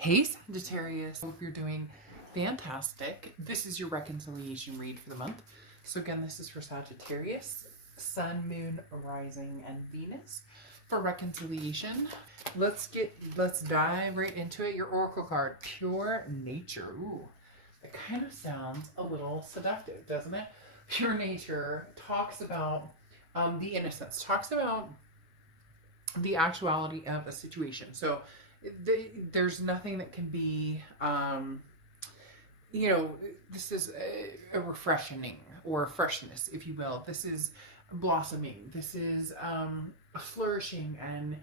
Hey Sagittarius, hope you're doing fantastic. This is your reconciliation read for the month. So again, this is for Sagittarius, Sun, Moon, Rising, and Venus for reconciliation. Let's dive right into it. Your Oracle card, Pure Nature. Ooh, it kind of sounds a little seductive, doesn't it? Pure Nature talks about the innocence, talks about the actuality of a situation. So there's nothing that can be, this is a refreshing or freshness, if you will. This is blossoming. This is flourishing and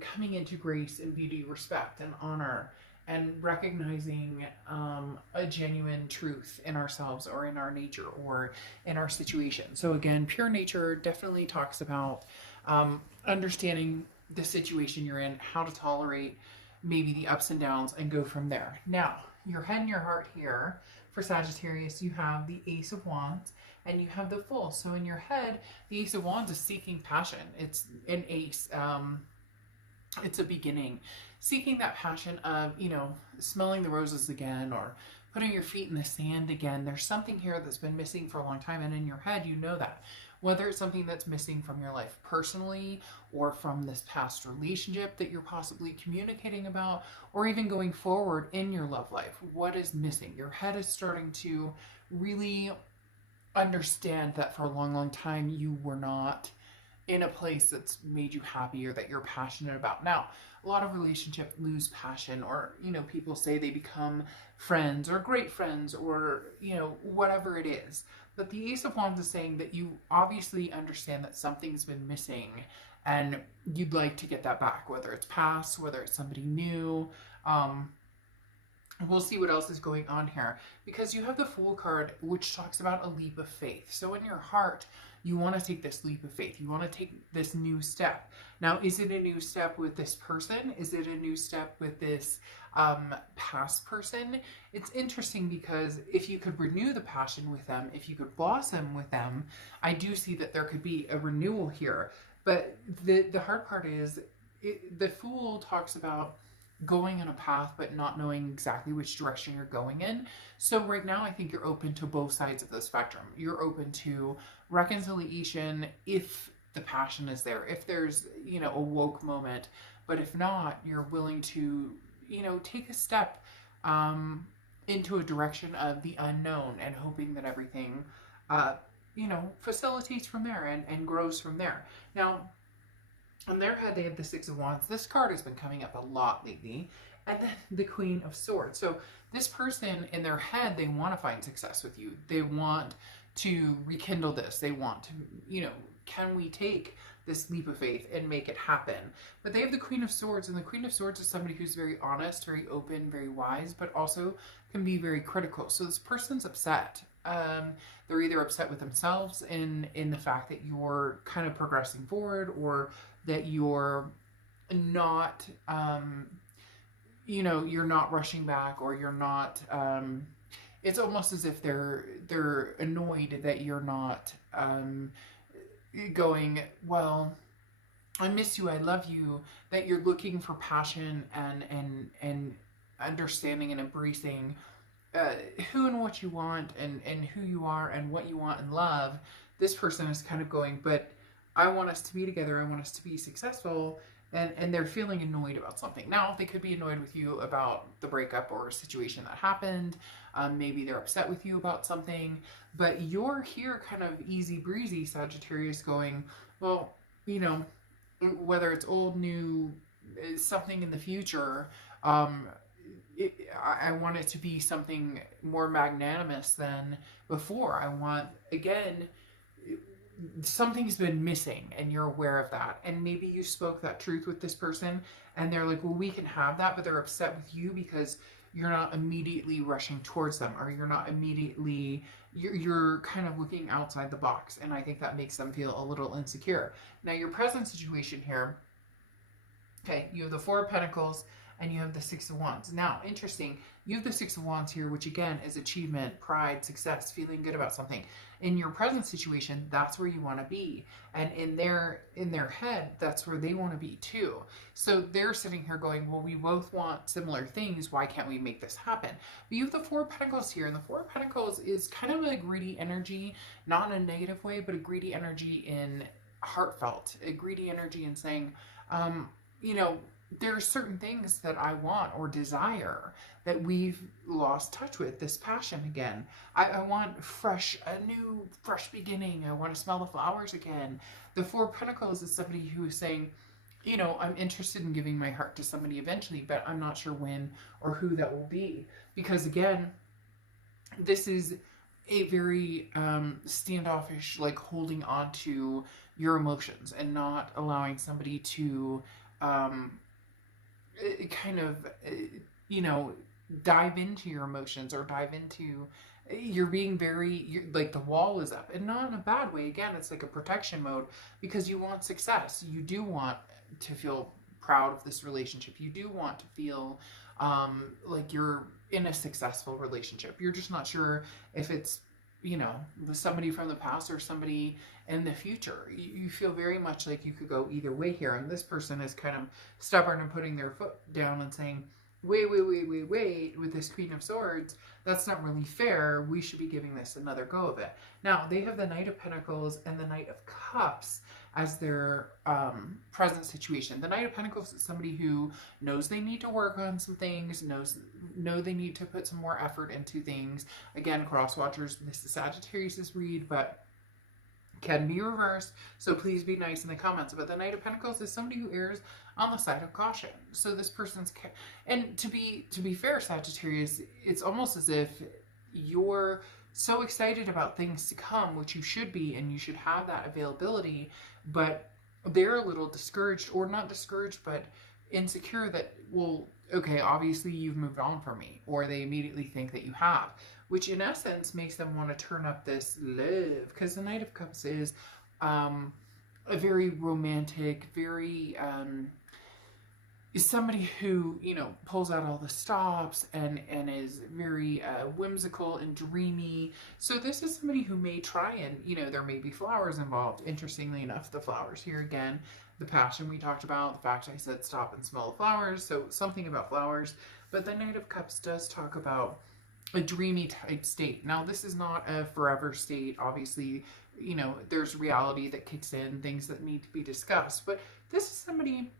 coming into grace and beauty, respect and honor, and recognizing a genuine truth in ourselves or in our nature or in our situation. So again, pure nature definitely talks about understanding the situation you're in, how to tolerate maybe the ups and downs, and go from there. Now, your head and your heart here for Sagittarius, you have the Ace of Wands and you have the Fool. So in your head, the Ace of Wands is seeking passion. It's an ace. It's a beginning. Seeking that passion of, smelling the roses again or putting your feet in the sand again. There's something here that's been missing for a long time, and in your head, you know that. Whether it's something that's missing from your life personally or from this past relationship that you're possibly communicating about, or even going forward in your love life, what is missing? Your head is starting to really understand that for a long, long time you were not in a place that's made you happy or that you're passionate about. Now, a lot of relationships lose passion, or, people say they become friends or great friends or, whatever it is. But the Ace of Wands is saying that you obviously understand that something's been missing and you'd like to get that back, whether it's past, whether it's somebody new. We'll see what else is going on here, because you have the Fool card, which talks about a leap of faith. So in your heart, you want to take this leap of faith. You want to take this new step. Now, is it a new step with this person? Is it a new step with this past person? It's interesting because if you could renew the passion with them, if you could blossom with them, I do see that there could be a renewal here. But the hard part is the Fool talks about going in a path but not knowing exactly which direction you're going in. So right now I think you're open to both sides of the spectrum. You're open to reconciliation if the passion is there, if there's, a woke moment. But if not, you're willing to, take a step into a direction of the unknown and hoping that everything, facilitates from there and grows from there. Now, on their head, they have the Six of Wands. This card has been coming up a lot lately. And then the Queen of Swords. So this person, in their head, they want to find success with you. They want to rekindle this. They want to, can we take this leap of faith and make it happen? But they have the Queen of Swords, and the Queen of Swords is somebody who's very honest, very open, very wise, but also can be very critical. So this person's upset. They're either upset with themselves in the fact that you're kind of progressing forward, or that you're not, you're not rushing back, or you're not, it's almost as if they're annoyed that you're not going, well, I miss you, I love you, that you're looking for passion and understanding and embracing who and what you want, and who you are and what you want in love. This person is kind of going, but I want us to be together, I want us to be successful, and they're feeling annoyed about something. Now, they could be annoyed with you about the breakup or a situation that happened. Maybe they're upset with you about something, but you're here kind of easy breezy, Sagittarius, going, well, whether it's old, new, something in the future, I want it to be something more magnanimous than before. I want, again, something's been missing and you're aware of that, and maybe you spoke that truth with this person and they're like, well, we can have that, but they're upset with you because you're not immediately rushing towards them, or you're not immediately, you're kind of looking outside the box, and I think that makes them feel a little insecure. Now, your present situation here, okay, you have the Four of Pentacles and you have the Six of Wands. Now, interesting, you have the Six of Wands here, which again is achievement, pride, success, feeling good about something. In your present situation, that's where you want to be. And in their head, that's where they want to be too. So they're sitting here going, well, we both want similar things. Why can't we make this happen? But you have the Four of Pentacles here, and the Four of Pentacles is kind of a greedy energy, not in a negative way, but a greedy energy in heartfelt, a greedy energy in saying, you know, there are certain things that I want or desire that we've lost touch with, this passion again. I want a new fresh beginning. I want to smell the flowers again. The Four of Pentacles is somebody who is saying, you know, I'm interested in giving my heart to somebody eventually, but I'm not sure when or who that will be. Because again, this is a very standoffish, like holding on to your emotions and not allowing somebody to kind of, you know, dive into your emotions or dive into, you're being very, like the wall is up, and not in a bad way. Again, it's like a protection mode because you want success. You do want to feel proud of this relationship. You do want to feel like you're in a successful relationship. You're just not sure if it's, you know, somebody from the past or somebody in the future. You feel very much like you could go either way here. And this person is kind of stubborn and putting their foot down and saying, wait, with this Queen of Swords, that's not really fair. We should be giving this another go of it. Now, they have the Knight of Pentacles and the Knight of Cups as their present situation. The Knight of Pentacles is somebody who knows they need to work on some things, know they need to put some more effort into things. Again, cross watchers, this is Sagittarius' read, but can be reversed, so please be nice in the comments. But the Knight of Pentacles is somebody who errs on the side of caution. So this person's, and to be fair, Sagittarius, it's almost as if you're so excited about things to come, which you should be, and you should have that availability, but they're a little discouraged, or not discouraged, but insecure that, well, okay, obviously you've moved on from me, or they immediately think that you have, which in essence makes them want to turn up this love, because the Knight of Cups is a very romantic, very is somebody who, you know, pulls out all the stops and is very whimsical and dreamy. So this is somebody who may try and, you know, there may be flowers involved. Interestingly enough, the flowers here again, the passion we talked about, the fact I said stop and smell the flowers, so something about flowers. But the Knight of Cups does talk about a dreamy type state. Now, this is not a forever state. Obviously, you know, there's reality that kicks in, things that need to be discussed. But this is somebody,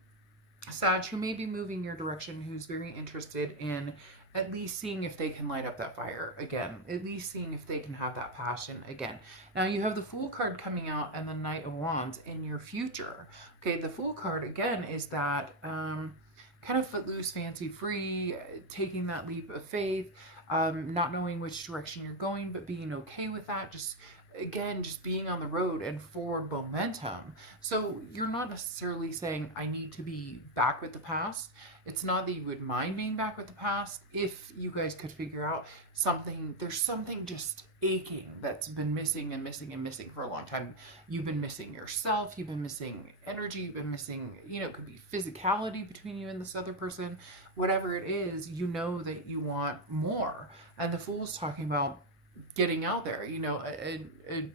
Sag, who may be moving your direction, who's very interested in at least seeing if they can light up that fire again, at least seeing if they can have that passion again. Now, you have the Fool card coming out and the Knight of Wands in your future. Okay, the Fool card, again, is that kind of footloose, fancy-free, taking that leap of faith, not knowing which direction you're going, but being okay with that, just being on the road and forward momentum. So you're not necessarily saying, I need to be back with the past. It's not that you would mind being back with the past if you guys could figure out something, there's something just aching that's been missing and missing and missing for a long time. You've been missing yourself, you've been missing energy, you've been missing, you know, it could be physicality between you and this other person. Whatever it is, you know that you want more. And the Fool's talking about getting out there, you know, a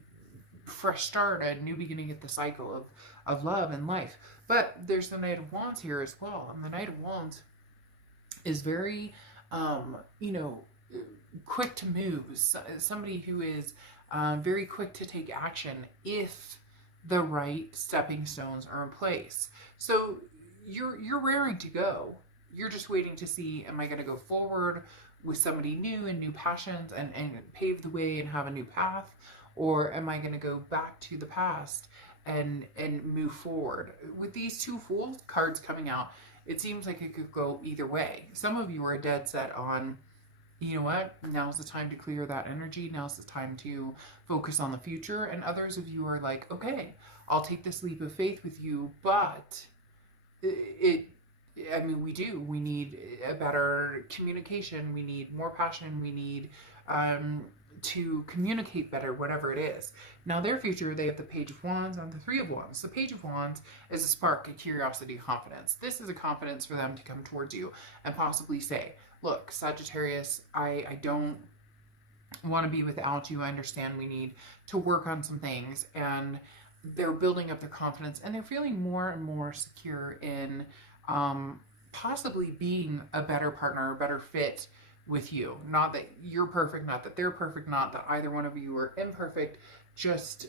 fresh start, a new beginning at the cycle of love and life. But there's the Knight of Wands here as well. And the Knight of Wands is very, you know, quick to move. Somebody who is very quick to take action if the right stepping stones are in place. So you're raring to go. You're just waiting to see, am I going to go forward with somebody new and new passions and pave the way and have a new path? Or am I going to go back to the past and move forward? With these two Fool cards coming out, it seems like it could go either way. Some of you are dead set on, you know what, now's the time to clear that energy. Now's the time to focus on the future. And others of you are like, okay, I'll take this leap of faith with you, but I mean, we need a better communication. We need more passion. We need to communicate better, whatever it is. Now their future, they have the Page of Wands and the Three of Wands. The Page of Wands is a spark, a curiosity, confidence. This is a confidence for them to come towards you and possibly say, look, Sagittarius, I don't want to be without you. I understand we need to work on some things. And they're building up their confidence and they're feeling more and more secure in possibly being a better partner, a better fit with you. Not that you're perfect, not that they're perfect, not that either one of you are imperfect, just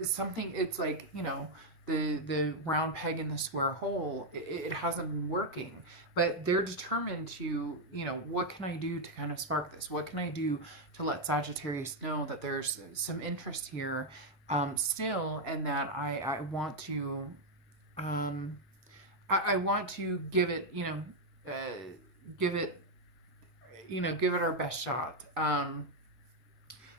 something, it's like, you know, the round peg in the square hole, it hasn't been working, but they're determined to, you know, what can I do to kind of spark this? What can I do to let Sagittarius know that there's some interest here still, and that I want to, I want to give it, you know, give it our best shot.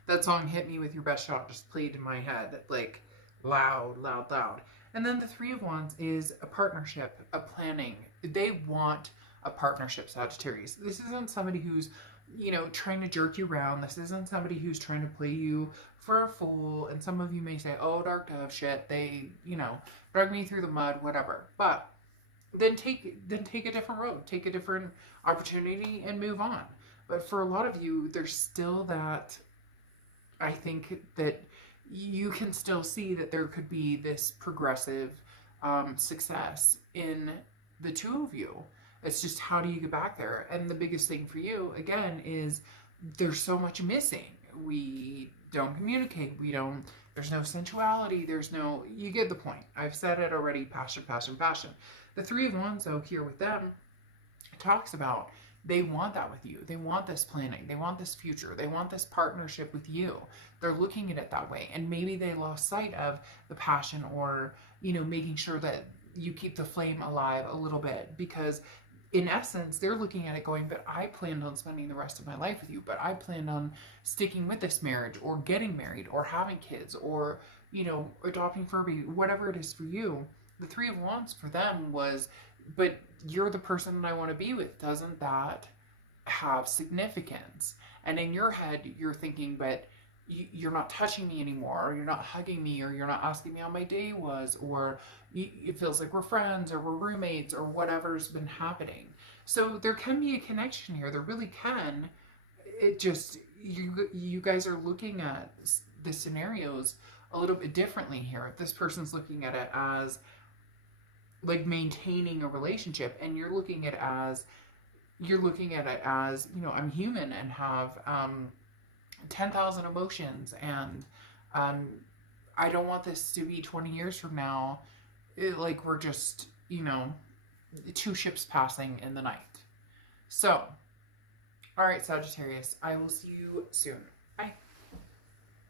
That song Hit Me With Your Best Shot just played in my head, like loud. And then the Three of Wands is a partnership, a planning. They want a partnership, Sagittarius. This isn't somebody who's, you know, trying to jerk you around. This isn't somebody who's trying to play you for a fool. And some of you may say, oh, Dark Dove, shit, they, you know, drug me through the mud, whatever. But then take a different road, take a different opportunity and move on. But for a lot of you, there's still that, I think that you can still see that there could be this progressive success in the two of you. It's just, how do you get back there? And the biggest thing for you, again, is there's so much missing. We don't communicate. There's no sensuality. There's no, you get the point. I've said it already, passion. The Three of Wands, though, here with them, talks about they want that with you. They want this planning. They want this future. They want this partnership with you. They're looking at it that way. And maybe they lost sight of the passion, or, you know, making sure that you keep the flame alive a little bit, because in essence, they're looking at it going, but I planned on spending the rest of my life with you, but I planned on sticking with this marriage, or getting married, or having kids, or, you know, adopting Furby, whatever it is for you. The Three of Wands for them was, but you're the person that I want to be with. Doesn't that have significance? And in your head, you're thinking, but you're not touching me anymore, or you're not hugging me, or you're not asking me how my day was, or it feels like we're friends, or we're roommates, or whatever's been happening. So there can be a connection here. There really can. It just, you guys are looking at the scenarios a little bit differently here. This person's looking at it as like maintaining a relationship, and you're looking at it as, you know, I'm human and have 10,000 emotions, and I don't want this to be 20 years from now, like we're just, you know, two ships passing in the night. So, all right, Sagittarius, I will see you soon. Bye.